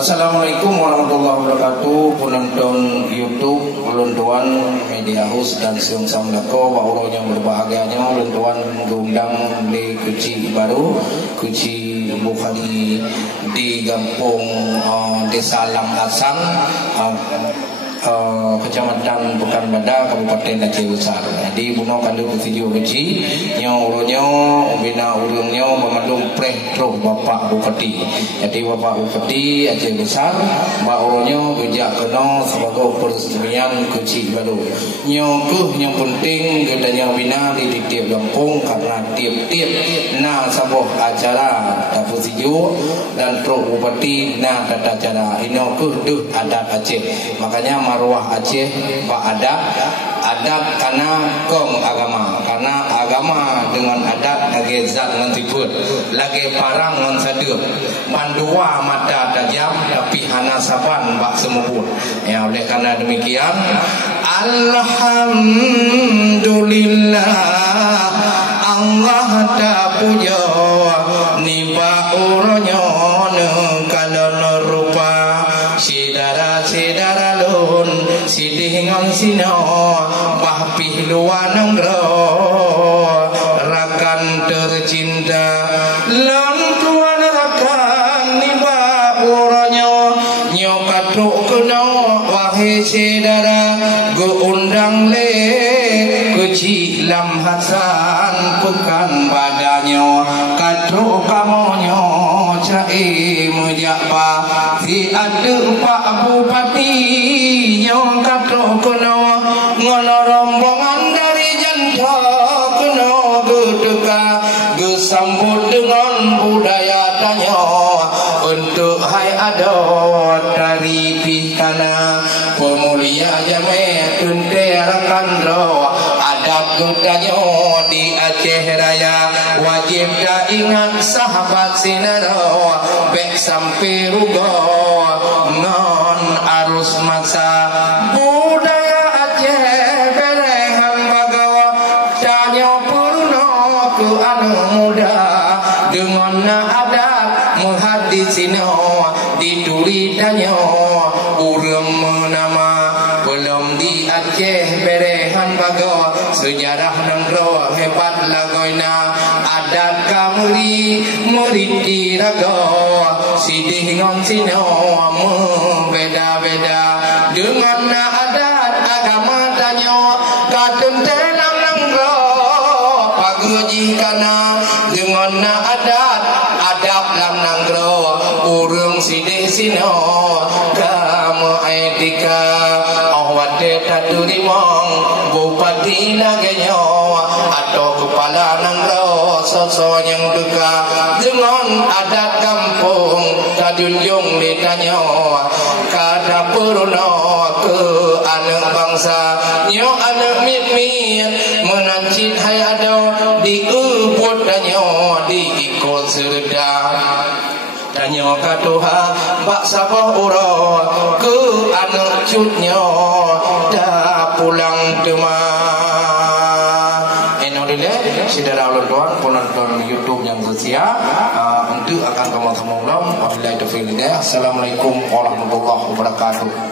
Assalamualaikum warahmatullahi wabarakatuh. Penonton YouTube, peluntuan media host dan siung samlako, bauroh yang berbahagianya, peluntuan diundang di Kuci Baru, Kuci Bukhari di Gampung Desa Lang Asang, Kecamatan Pekanbadak, Kabupaten Aceh Besar. Jadi buno kandu video kecil yang urunnya bina urungnya memandu preh terus Bapak Bupati. Jadi Bapak Bupati Aceh Besar mbak urunnya gejak kena sebagai peresmian Kuci Baru. Nyokuh yang penting gedanya bina di tiap kampung karena tiap-tiap na sabuh acara dapat video dan terus Bupati na tata cara inokuh duh adat Aceh. Makanya marwah Aceh pak adat karena kong agama, karena agama dengan adat lagi zat nanti pun lagi parang ngan sadur mandua mata tajam tapi hana saban bak semupun ya. Oleh karena demikian alhamdulillah Allah tak puja ni ba uronyo kalau rupa sidara lun sidih ngon sino bah pihluan ngro rakan tercinta lan tuan rakan niba uronyo nyokatuk kena wahai sidara go undang le Kuci Lam Hasan pekan badanyo katuk kamonyo cai mujaba si ada Pak Bupati yang katuk kena ngono rombongan dari janta kena gedeka gesambut dengan budaya tanya untuk hai adat dari pihkana pemulia jame tunterakan ro adat gedanyo di Aceh Raya wajib dah ingat sahabat sinaro bek sampai rugo non arus masa budaya Aceh berehan bagawa tanya purno ke anak muda dengan adat muhadisino dituri tanya urang menama belum di Aceh berehan bagawa sejarah nangro hebat lagoina adat kamuri murid rago sidih ngon sino beda-beda dengan adat agama tanyo katun tenang nangro paguji kana dengan adat adab lam nangro urung sidih sino kamu etika awate taturi mong Bupati lagenyo atau kepala nangro sosok yang duka dengan adat kampung kadunjung ditanya kada purno ke anak bangsa nyo anak mit-mit menancit hai ado diubut danyo diikut serda tanya katuha bak sabah uro ke anak cutnyo dah pulang demam. Alhamdulillah, saudara ulun penonton YouTube yang setia, untuk akan kamu semua. Wabillahi taufiq hidayah. Assalamualaikum warahmatullahi wabarakatuh.